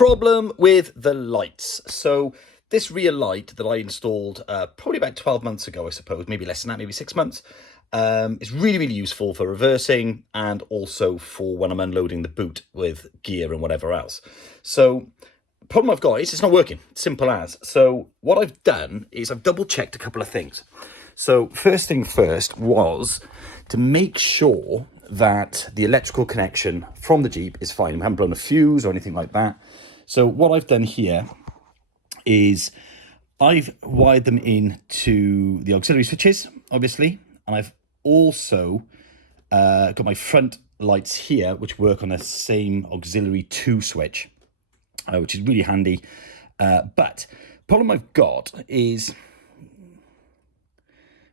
problem with the lights. So this rear light that I installed probably about 12 months ago, I suppose, maybe less than that, maybe 6 months, is really, really useful for reversing and also for when I'm unloading the boot with gear and whatever else. So the problem I've got is it's not working, simple as. So what I've done is I've double checked a couple of things. So first thing first was to make sure that the electrical connection from the Jeep is fine. We haven't blown a fuse or anything like that. So what I've done here is I've wired them into the auxiliary switches, obviously, and I've also got my front lights here, which work on the same auxiliary 2 switch, which is really handy. But the problem I've got is...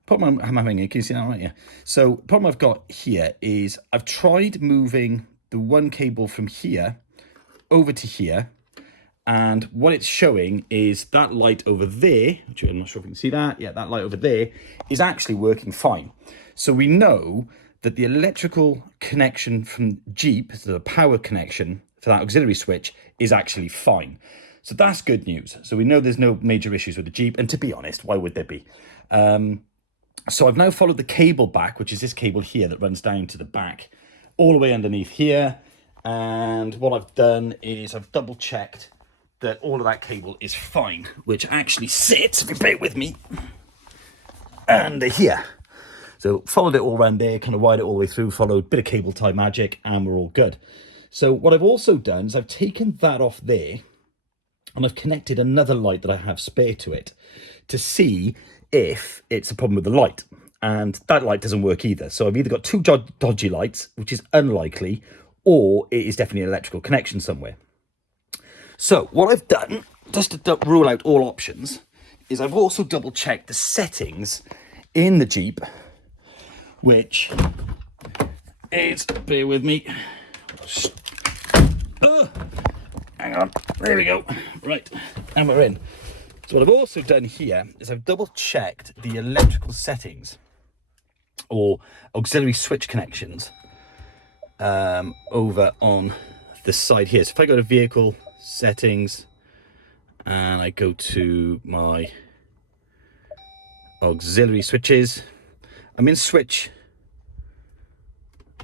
problem I'm having here, can you see that right here? So problem I've got here is I've tried moving the one cable from here over to here, and what it's showing is that light over there, which I'm not sure if you can see that, yeah, that light over there is actually working fine. So we know that the electrical connection from Jeep, so the power connection for that auxiliary switch, is actually fine. So that's good news. So we know there's no major issues with the Jeep, and to be honest, why would there be? So I've now followed the cable back, which is this cable here that runs down to the back, all the way underneath here. And what I've done is I've double checked that all of that cable is fine, which actually sits, if you bear with me, under here. So followed it all around there, kind of wired it all the way through, followed a bit of cable tie magic, and we're all good. So what I've also done is I've taken that off there, and I've connected another light that I have spare to it to see if it's a problem with the light, and that light doesn't work either. So I've either got two dodgy lights, which is unlikely, or it is definitely an electrical connection somewhere. So what I've done, just to rule out all options, is I've also double checked the settings in the Jeep, which is, bear with me, hang on, there we go, right, and we're in. So what I've also done here is I've double checked the electrical settings or auxiliary switch connections over on the side here. So if I go to vehicle settings and I go to my auxiliary switches, I'm in switch.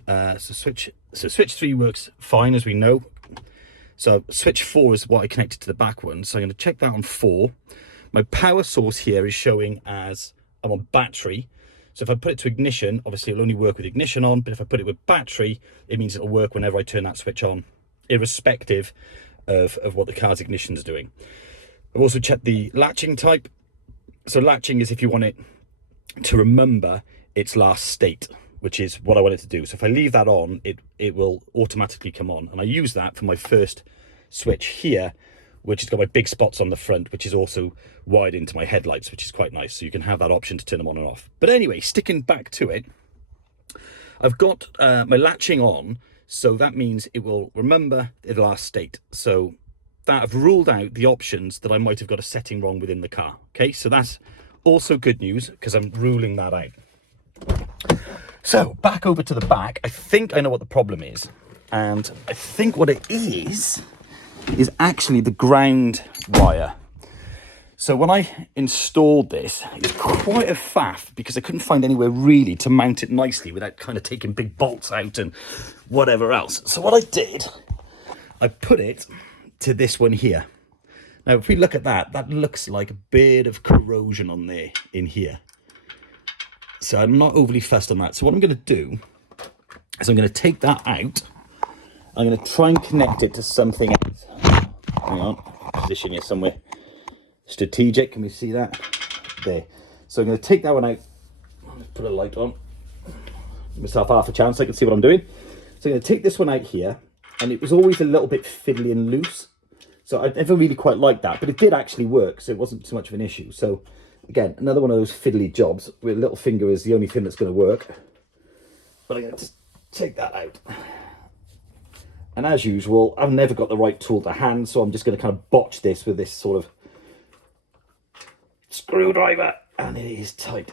So switch 3 works fine, as we know. So switch 4 is what I connected to the back one. So I'm going to check that on 4. My power source here is showing as I'm on battery. So if I put it to ignition, obviously it'll only work with ignition on, but if I put it with battery, it means it'll work whenever I turn that switch on, irrespective of what the car's ignition is doing. I've also checked the latching type. So latching is if you want it to remember its last state, which is what I want it to do. So if I leave that on, it will automatically come on. And I use that for my first switch here, which has got my big spots on the front, which is also wired into my headlights, which is quite nice. So you can have that option to turn them on and off. But anyway, sticking back to it, I've got my latching on. So that means it will remember the last state. So that I've ruled out the options that I might have got a setting wrong within the car. Okay, so that's also good news because I'm ruling that out. So back over to the back, I think I know what the problem is. And I think what it is actually the ground wire. So when I installed this, it's quite a faff because I couldn't find anywhere really to mount it nicely without kind of taking big bolts out and whatever else. So what I did, I put it to this one here. Now, if we look at that, that looks like a bit of corrosion on there in here. So I'm not overly fussed on that. So what I'm going to do is I'm going to take that out. I'm going to try and connect it to something else. Hang on, position it somewhere strategic. Can we see that? There. So I'm going to take that one out. Let's put a light on. Give myself half a chance so I can see what I'm doing. So I'm going to take this one out here. And it was always a little bit fiddly and loose. So I never really quite liked that. But it did actually work. So it wasn't too much of an issue. So again, another one of those fiddly jobs where little finger is the only thing that's going to work. But I'm going to just take that out. And as usual, I've never got the right tool to hand, so I'm just going to kind of botch this with this sort of screwdriver, and it is tight.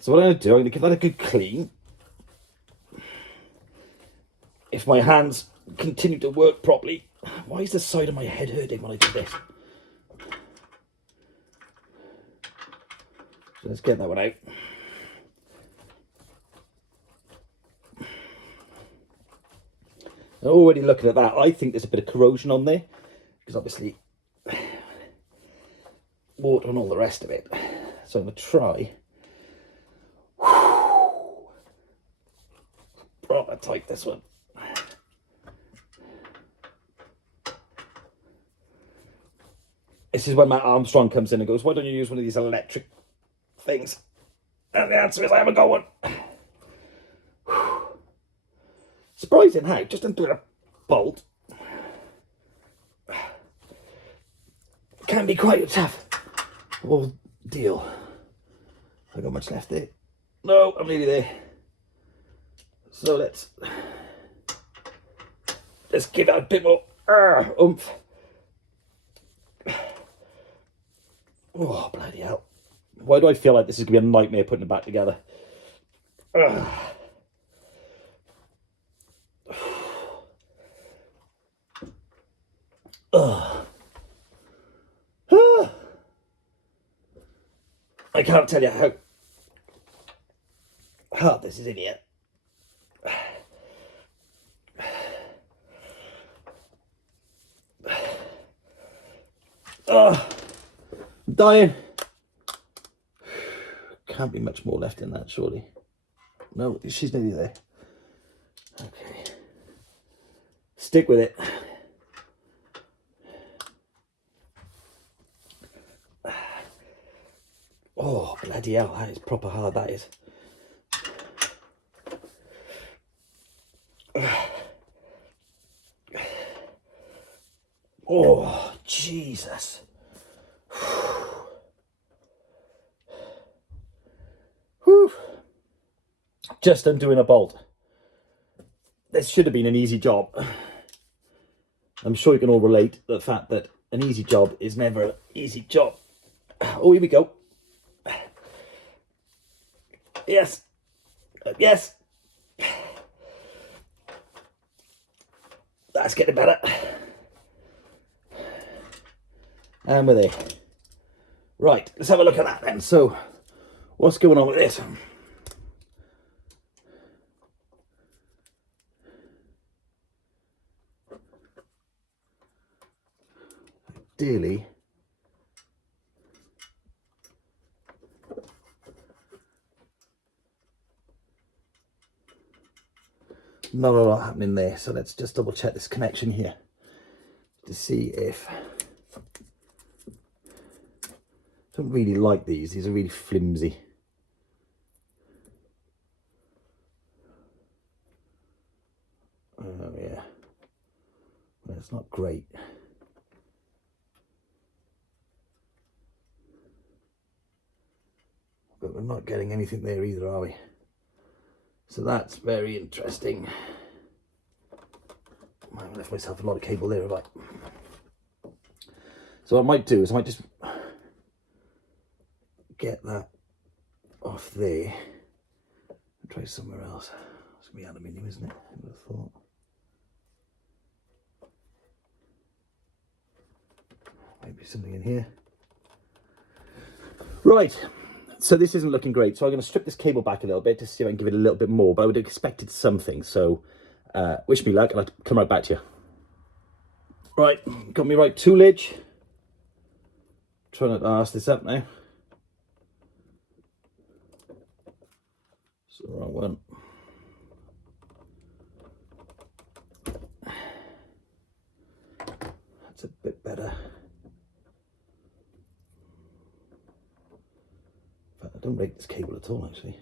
So what I'm going to do, I'm going to give that a good clean. If my hands continue to work properly, Why is the side of my head hurting when I do this? So let's get that one out. Already looking at that, I think there's a bit of corrosion on there, because obviously water and all the rest of it. So I'm going to try. Proper tight this one. This is when Matt Armstrong comes in and goes, why don't you use one of these electric things? And the answer is I haven't got one. Surprising how, just into a bolt, can be quite a tough ordeal. Have I got much left there? No, I'm nearly there. So let's give it a bit more oomph. Oh, bloody hell. Why do I feel like this is going to be a nightmare putting it back together? I can't tell you how hard this is in here. I'm dying. Can't be much more left in that, surely. No, she's nearly there. Okay. Stick with it. Oh, bloody hell, that is proper hard, that is. Oh, Jesus. Whew. Just undoing a bolt. This should have been an easy job. I'm sure you can all relate to the fact that an easy job is never an easy job. Oh, here we go. Yes. Yes. That's getting better. And we're there. Right, let's have a look at that then. So, what's going on with this? Ideally, not a lot happening there, so let's just double check this connection here to see if... I don't really like these are really flimsy. Oh yeah, well, it's not great. But we're not getting anything there either, are we? So that's very interesting. I've left myself a lot of cable there, have I? So what I might do is I might just get that off there and try somewhere else. It's going to be aluminium, isn't it? I would have thought. Maybe something in here. Right. So this isn't looking great. So I'm going to strip this cable back a little bit to see if I can give it a little bit more. But I would have expected something. So wish me luck and I'll come right back to you. Right. Got me right tool edge. Trying not to arse this up now. It's the wrong one. That's a bit better. In fact, I don't rate this cable at all, actually.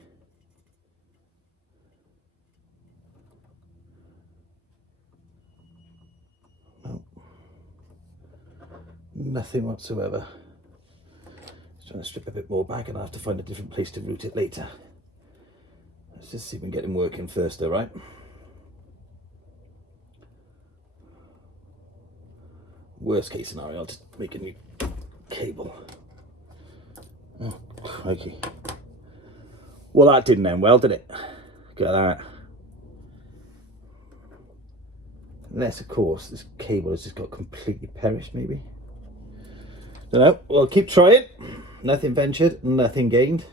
No. Nothing whatsoever. Just trying to strip a bit more back and I'll have to find a different place to route it later. Let's just see if we can get him working first, all right? Worst case scenario, I'll just make a new cable. Oh, crikey. Well, that didn't end well, did it? Look at that. Unless, of course, this cable has just got completely perished, maybe. Don't know. Well, keep trying. Nothing ventured, nothing gained.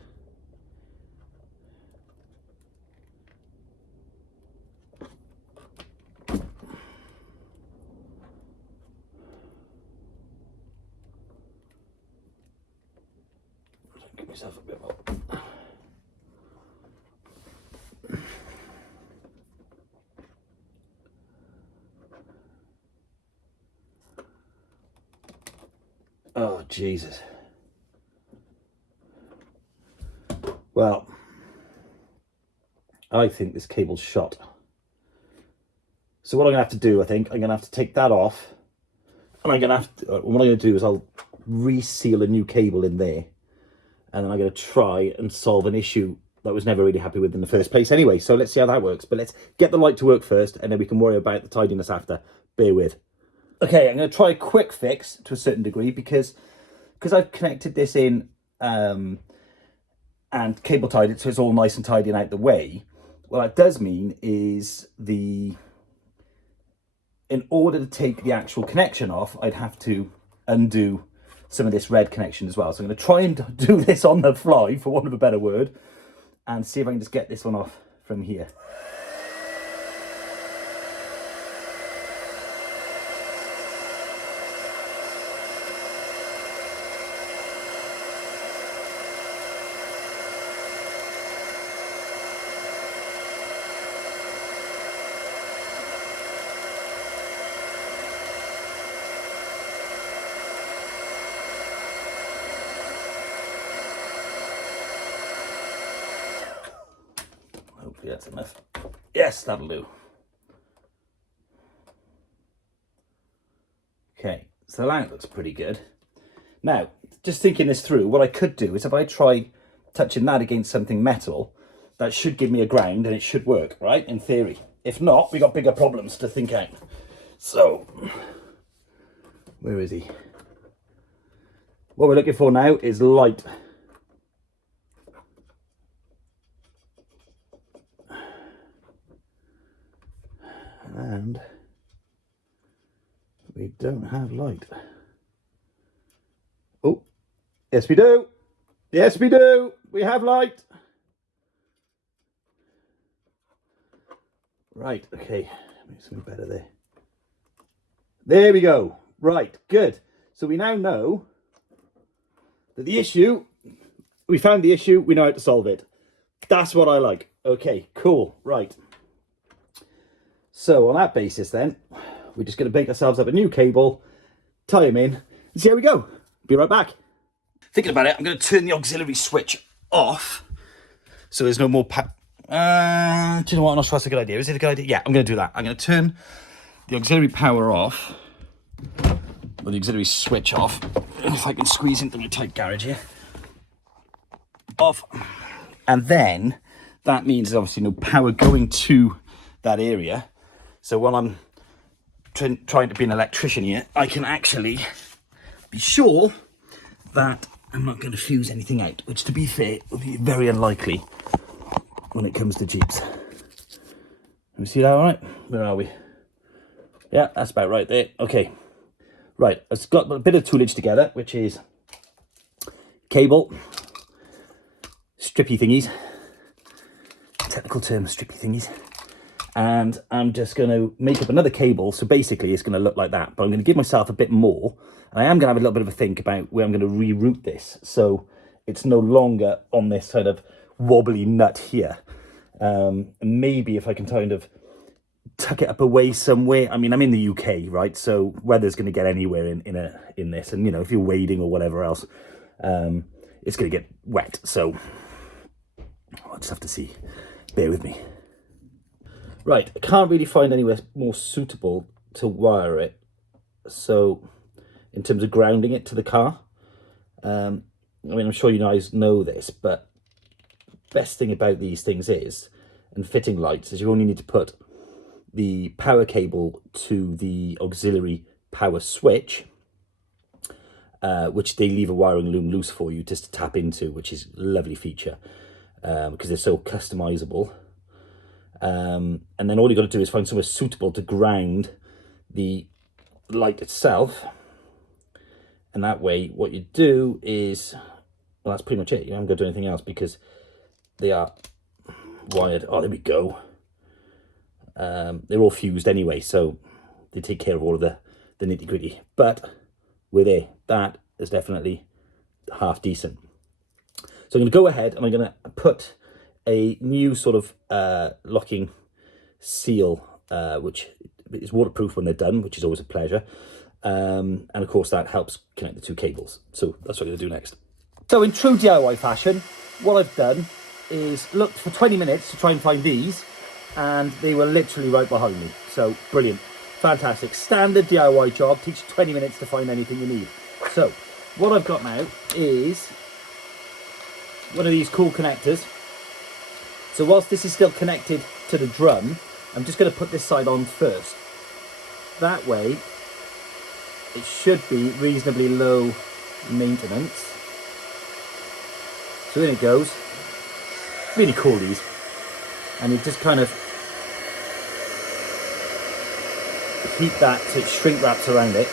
Give myself a bit more. Oh, Jesus. Well, I think this cable's shot. So what I'm going to have to do, I think, I'm going to have to take that off. And I'm going to have to, what I'm going to do is I'll reseal a new cable in there. And then I'm going to try and solve an issue that I was never really happy with in the first place anyway. So let's see how that works. But let's get the light to work first, and then we can worry about the tidiness after. Bear with. Okay, I'm going to try a quick fix to a certain degree because I've connected this in and cable tied it so it's all nice and tidy and out the way. What that does mean is in order to take the actual connection off, I'd have to undo some of this red connection as well. So I'm going to try and do this on the fly, for want of a better word, and see if I can just get this one off from here. Hopefully that's enough. Yes, that'll do. Okay, so the light looks pretty good. Now, just thinking this through, what I could do is if I try touching that against something metal, that should give me a ground and it should work, right? In theory. If not, we got bigger problems to think out. So, where is he? What we're looking for now is light. And we don't have light. Oh, yes we do. Yes we do. We have light. Right, okay. Make something better there. There we go. Right, good. So we now know that the issue, we found the issue, we know how to solve it. That's what I like. Okay, cool. Right. So on that basis then, we're just going to make ourselves up a new cable, tie them in, and see how we go. Be right back. Thinking about it, I'm going to turn the auxiliary switch off, so there's no more do you know what? I'm not sure that's a good idea. Is it a good idea? Yeah, I'm going to do that. I'm going to turn the auxiliary power off, or the auxiliary switch off, if I can squeeze into my tight garage here. Off. And then, that means obviously no power going to that area. So while I'm trying to be an electrician here, I can actually be sure that I'm not going to fuse anything out, which to be fair would be very unlikely when it comes to Jeeps. Can we see that all right? Where are we? Yeah, that's about right there. Okay. Right, I've got a bit of toolage together, which is cable, strippy thingies, technical term, strippy thingies. And I'm just going to make up another cable. So basically it's going to look like that, but I'm going to give myself a bit more. And I am going to have a little bit of a think about where I'm going to reroute this. So it's no longer on this kind of wobbly nut here. Maybe if I can kind of tuck it up away somewhere. I mean, I'm in the UK, right? So weather's going to get anywhere in this. And, you know, if you're wading or whatever else, it's going to get wet. So I'll just have to see. Bear with me. Right, I can't really find anywhere more suitable to wire it. So, in terms of grounding it to the car, I mean, I'm sure you guys know this, but best thing about these things is, and fitting lights, is you only need to put the power cable to the auxiliary power switch, which they leave a wiring loom loose for you just to tap into, which is a lovely feature, because they're so customizable. And then all you got to do is find somewhere suitable to ground the light itself. And that way, what you do is, well, that's pretty much it. You haven't got to do anything else because they are wired. Oh, there we go. They're all fused anyway, so they take care of all of the nitty gritty. But we're there. That is definitely half decent. So I'm going to go ahead and I'm going to put a new sort of locking seal, which is waterproof when they're done, which is always a pleasure. And of course that helps connect the two cables. So that's what I'm going to do next. So in true DIY fashion, what I've done is looked for 20 minutes to try and find these, and they were literally right behind me. So brilliant, fantastic. Standard DIY job, takes 20 minutes to find anything you need. So what I've got now is one of these cool connectors. So whilst this is still connected to the drum, I'm just going to put this side on first. That way it should be reasonably low maintenance. So in it goes. Really cool, these. And you just kind of heat that so it shrink wraps around it.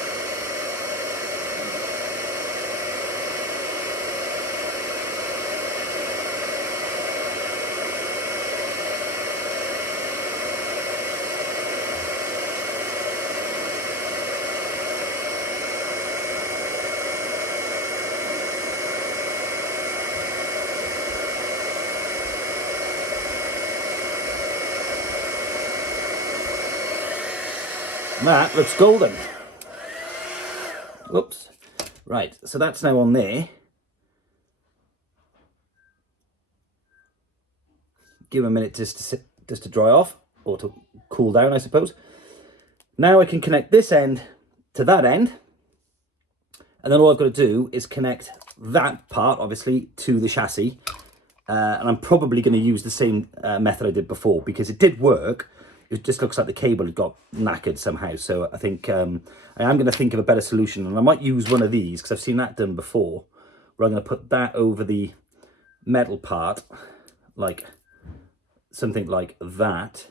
That looks golden. Whoops. Right, so that's now on there. Give it a minute just to dry off, or to cool down, I suppose. Now I can connect this end to that end, and then all I've got to do is connect that part, obviously, to the chassis. And I'm probably going to use the same method I did before, because it did work. It just looks like the cable had got knackered somehow. So I think I am going to think of a better solution. And I might use one of these, because I've seen that done before, where I'm going to put that over the metal part, like something like that.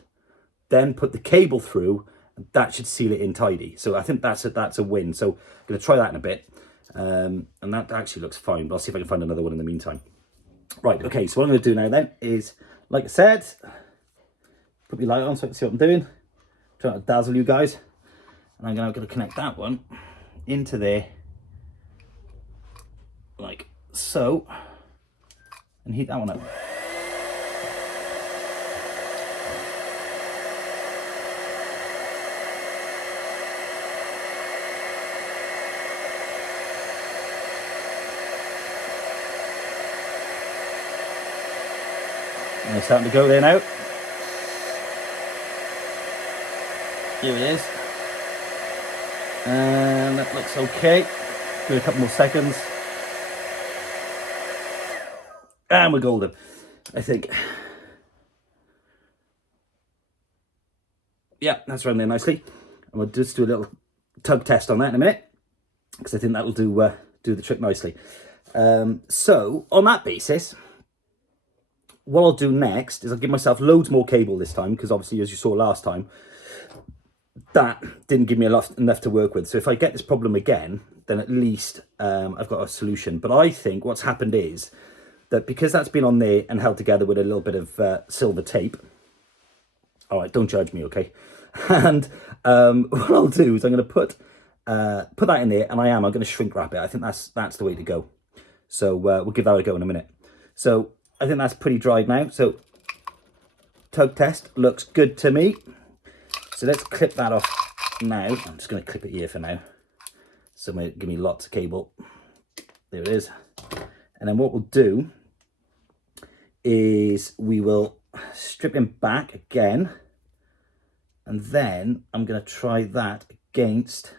Then put the cable through, and that should seal it in tidy. So I think that's a win. So I'm going to try that in a bit. And that actually looks fine, but I'll see if I can find another one in the meantime. Right, okay, so what I'm going to do now then is, like I said, put my light on so I can see what I'm doing. Trying to dazzle you guys. And I'm going to connect that one into there, like so, and heat that one up. And it's starting to go there now. Here it is. And that looks okay. Give it a couple more seconds. And we're golden, I think. Yeah, that's running there nicely. And we'll just do a little tug test on that in a minute, because I think that'll do the trick nicely. So on that basis, what I'll do next is I'll give myself loads more cable this time, because obviously, as you saw last time, that didn't give me enough to work with. So if I get this problem again, then at least I've got a solution. But I think what's happened is that because that's been on there and held together with a little bit of silver tape. All right, don't judge me, okay? And what I'll do is I'm going to put that in there, and I'm going to shrink wrap it. I think that's the way to go. So we'll give that a go in a minute. So I think that's pretty dried now. So tug test looks good to me. So let's clip that off now. I'm just going to clip it here for now. So it might give me lots of cable. There it is. And then what we'll do is we will strip him back again. And then I'm going to try that against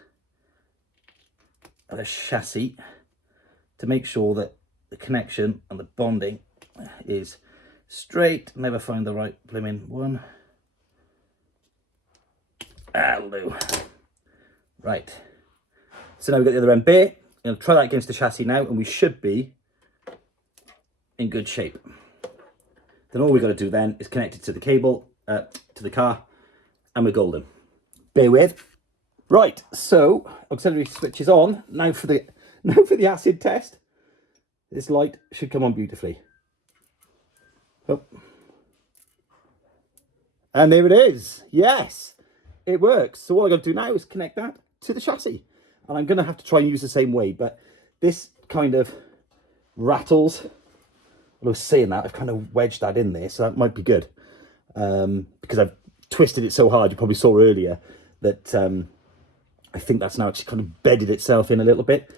the chassis to make sure that the connection and the bonding is straight. Never find the right blimmin' one. That'll do. Right. So now we've got the other end bare. I'm going to try that against the chassis now, and we should be in good shape. Then all we've got to do then is connect it to the cable, to the car, and we're golden. Bear with. Right, so auxiliary switch is on. Now for the acid test. This light should come on beautifully. Oh. And there it is. Yes, it works. So what I'm going to do now is connect that to the chassis. And I'm going to have to try and use the same way, but this kind of rattles. When I was saying that, I've kind of wedged that in there, so that might be good. Because I've twisted it so hard, you probably saw earlier, that I think that's now actually kind of bedded itself in a little bit.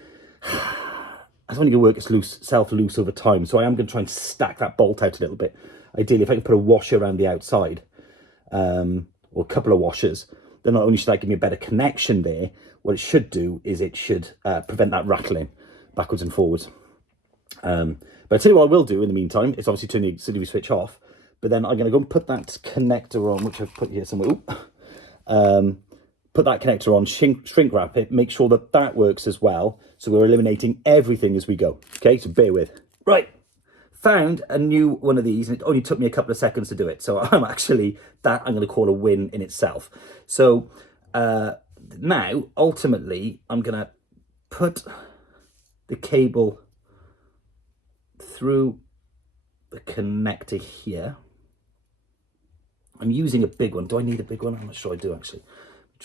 It's only going to work itself loose over time, so I am going to try and stack that bolt out a little bit. Ideally, if I can put a washer around the outside, or a couple of washers, then not only should that give me a better connection there, what it should do is it should prevent that rattling backwards and forwards. But I'll tell you what I will do in the meantime, is obviously turn the auxiliary switch off, but then I'm going to go and put that connector on, which I've put here somewhere. Put that connector on, shrink wrap it, make sure that that works as well. So we're eliminating everything as we go. Okay, so bear with. Right, found a new one of these, and it only took me a couple of seconds to do it. So I'm going to call a win in itself. So now, ultimately, I'm going to put the cable through the connector here. I'm using a big one. Do I need a big one? I'm not sure I do actually.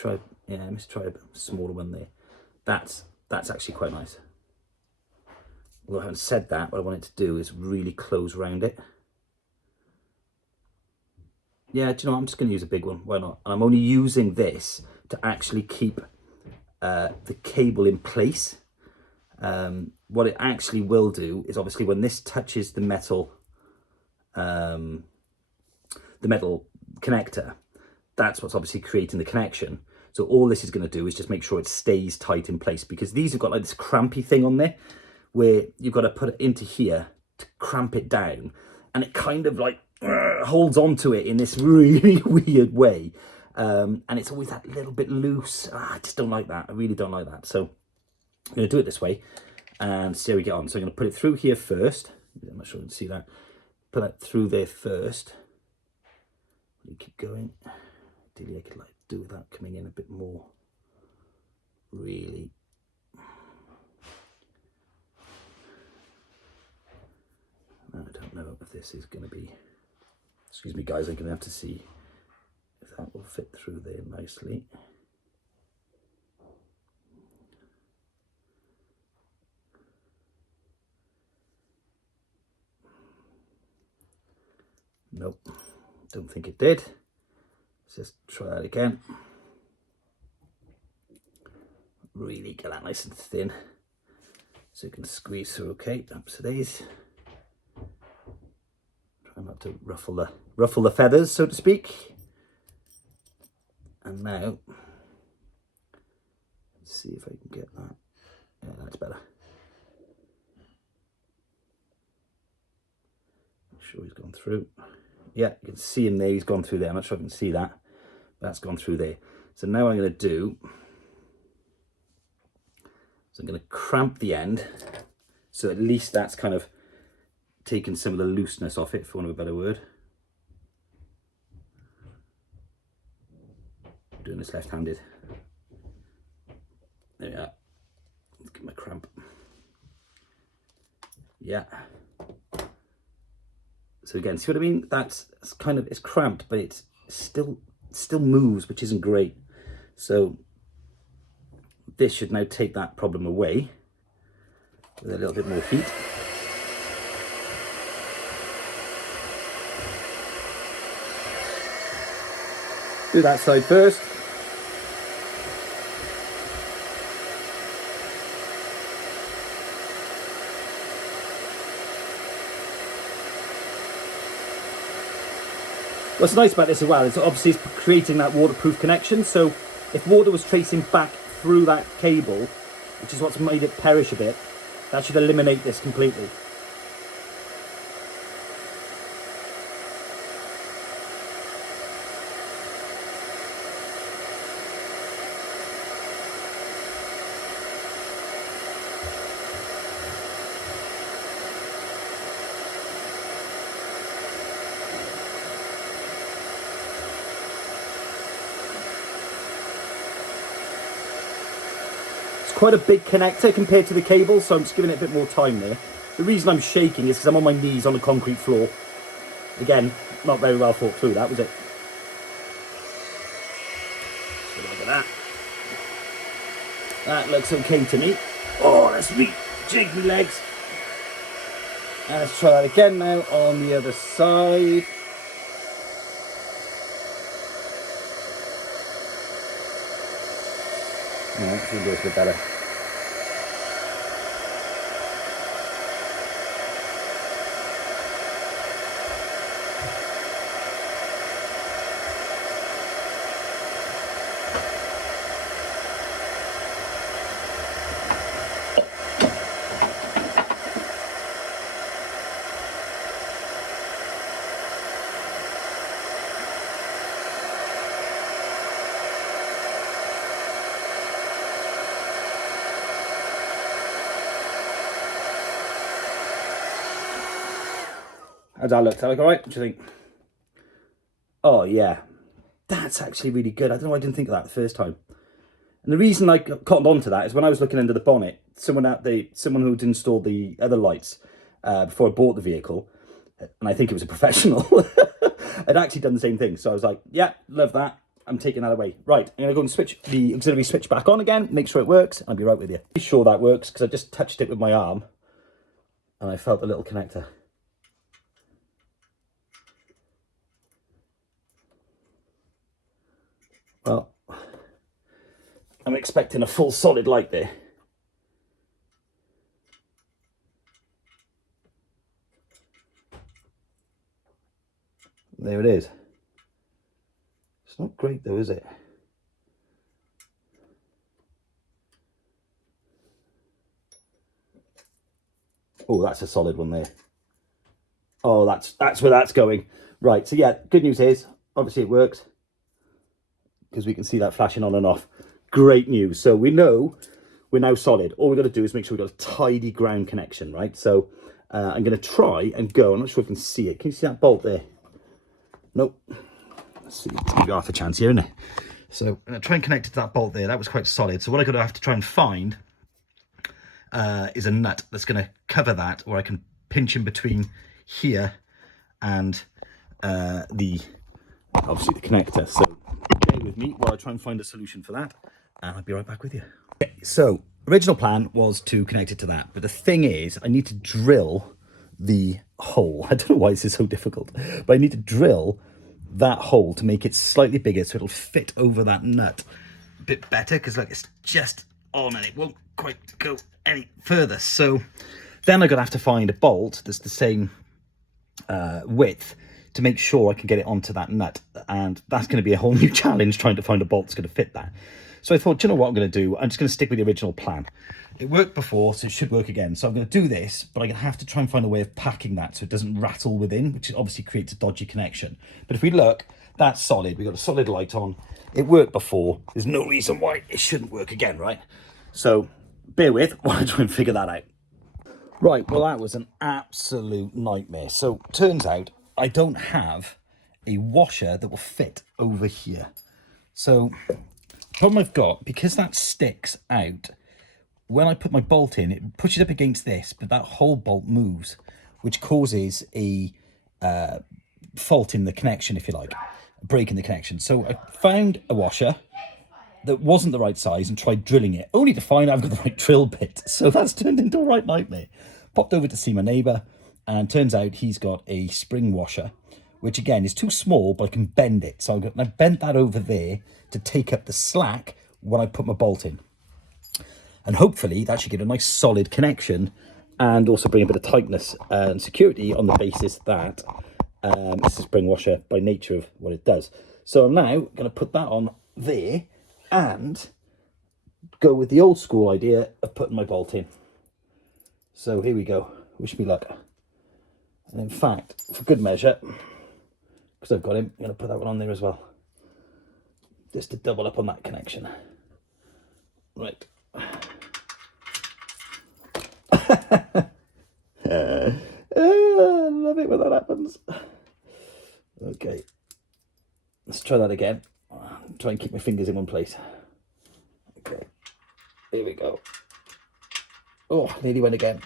Let's try a smaller one there. That's actually quite nice. Although I haven't said that, what I want it to do is really close around it. Yeah, do you know what? I'm just going to use a big one. Why not? And I'm only using this to actually keep the cable in place. What it actually will do is obviously when this touches the metal connector, that's what's obviously creating the connection. So all this is going to do is just make sure it stays tight in place, because these have got like this crampy thing on there where you've got to put it into here to cramp it down, and it kind of like holds onto it in this really weird way. And it's always that little bit loose. I just don't like that. I really don't like that. So I'm going to do it this way and see how we get on. So I'm going to put it through here first. I'm not sure you can see that. Put that through there first. You keep going. Ideally, I could like do with that coming in a bit more. Really. I don't know if this is going to be. Excuse me, guys. I'm going to have to see if that will fit through there nicely. Nope, don't think it did. Let's just try that again. Really get that nice and thin so you can squeeze through. Okay, that's it is. Try not to ruffle the feathers, so to speak. And now, let's see if I can get that. Yeah, that's better. Make sure he's gone through. Yeah, you can see him there, he's gone through there. I'm not sure if you can see that, but that's gone through there. So now I'm going to do, I'm going to cramp the end, so at least that's kind of taken some of the looseness off it, for want of a better word. I'm doing this left-handed. There we are. Let's get my cramp. Yeah. So again, see what I mean? That's kind of, it's cramped, but it's still moves, which isn't great. So this should now take that problem away with a little bit more heat. Do that side first. What's nice about this as well is obviously it's creating that waterproof connection. So if water was tracing back through that cable, which is what's made it perish a bit, that should eliminate this completely. quite a big connector compared to the cable, so I'm just giving it a bit more time there. The reason I'm shaking is because I'm on my knees on the concrete floor. Again, not very well thought through that, was it? Look at that. That looks okay to me. Oh, let's jig my legs. And let's try that again now on the other side. Yeah, I think it goes a bit better. How's that look? Does that look alright? What do you think? Oh yeah, that's actually really good. I don't know why I didn't think of that the first time. And the reason I cottoned onto that is when I was looking under the bonnet, someone who'd installed the other lights before I bought the vehicle, and I think it was a professional, had actually done the same thing. So I was like, yeah, love that. I'm taking that away. Right, I'm gonna go and switch the auxiliary switch back on again, make sure it works, and I'll be right with you. Be sure that works because I just touched it with my arm, and I felt a little connector. Well, I'm expecting a full solid light there. There it is. It's not great though, is it? Oh, that's a solid one there. Oh, that's where that's going. Right, so yeah, good news is, obviously it works, because we can see that flashing on and off. Great news. So we know we're now solid. All we've got to do is make sure we've got a tidy ground connection, right? So I'm going to try and go. I'm not sure if you can see it. Can you see that bolt there? Nope. Let's see. It's maybe half a chance here, isn't it? So I'm going to try and connect it to that bolt there. That was quite solid. So what I'm going to have to try and find is a nut that's going to cover that, where I can pinch in between here and obviously the connector. So bear with me while I try and find a solution for that, and I'll be right back with you. Okay, so original plan was to connect it to that, but the thing is I need to drill the hole. I don't know why this is so difficult, but I need to drill that hole to make it slightly bigger so it'll fit over that nut a bit better, because like it's just on and it won't quite go any further. So then I'm gonna have to find a bolt that's the same width to make sure I can get it onto that nut, and that's going to be a whole new challenge, trying to find a bolt that's going to fit that. So I thought, do you know what I'm going to do? I'm just going to stick with the original plan. It worked before, so it should work again. So I'm going to do this, but I'm going to have to try and find a way of packing that so it doesn't rattle within, which obviously creates a dodgy connection. But if we look, that's solid. We've got a solid light on. It worked before. There's no reason why it shouldn't work again, right? So bear with while I try and figure that out. Right, well, that was an absolute nightmare. So turns out I don't have a washer that will fit over here. So the problem I've got, because that sticks out, when I put my bolt in, it pushes up against this, but that whole bolt moves, which causes a fault in the connection, if you like, a break in the connection. So I found a washer that wasn't the right size and tried drilling it, only to find I've got the right drill bit. So that's turned into a right nightmare. Popped over to see my neighbour, and turns out he's got a spring washer, which again is too small, but I can bend it. So I bent that over there to take up the slack when I put my bolt in. And hopefully that should give a nice solid connection and also bring a bit of tightness and security on the basis that it's a spring washer by nature of what it does. So I'm now going to put that on there and go with the old school idea of putting my bolt in. So here we go. Wish me luck. And in fact, for good measure, because I've got him, I'm going to put that one on there as well, just to double up on that connection. Right. I love it when that happens. Okay, let's try that again. Try and keep my fingers in one place. Okay, here we go. Oh, nearly went again.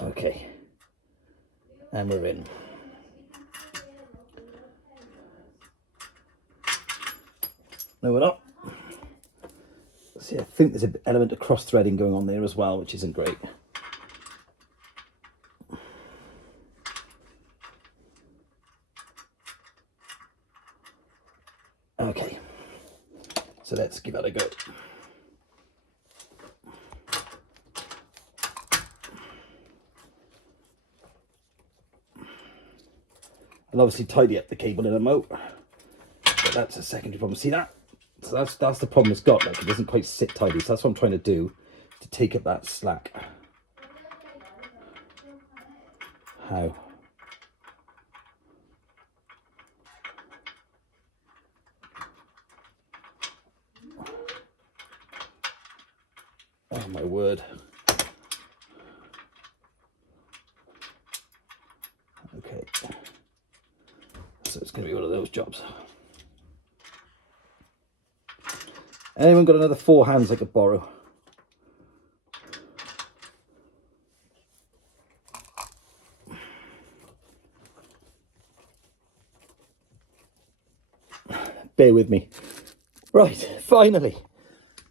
Okay. And we're in. No, we're not. See, I think there's an element of cross-threading going on there as well, which isn't great. Okay, so let's give that a go. I'll obviously tidy up the cable in a mo, but that's a secondary problem. See that? So that's the problem it's got, like it doesn't quite sit tidy. So that's what I'm trying to do, to take up that slack. How? Oh my word. Okay. So it's going to be one of those jobs. Anyone got another 4 hands I could borrow? Bear with me. Right, finally.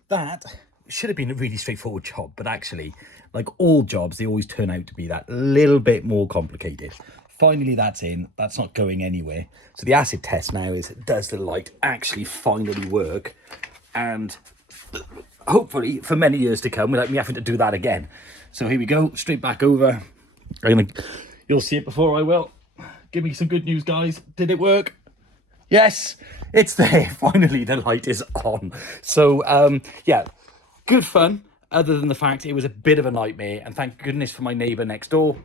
That should have been a really straightforward job, but actually, like all jobs, they always turn out to be that little bit more complicated. Finally, that's in. That's not going anywhere. So the acid test now is, does the light actually finally work? And hopefully, for many years to come, without me having to do that again. So here we go, straight back over. You'll see it before I will. Give me some good news, guys. Did it work? Yes, it's there. Finally, the light is on. So, yeah, good fun, other than the fact it was a bit of a nightmare. And thank goodness for my neighbour next door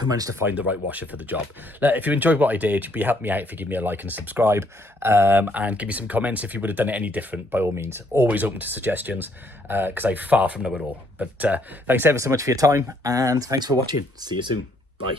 who managed to find the right washer for the job. If you enjoyed what I did, you'd be helping me out if you give me a like and a subscribe, and give me some comments if you would have done it any different, by all means. Always open to suggestions, because I far from know it all. But thanks ever so much for your time, and thanks for watching. See you soon. Bye.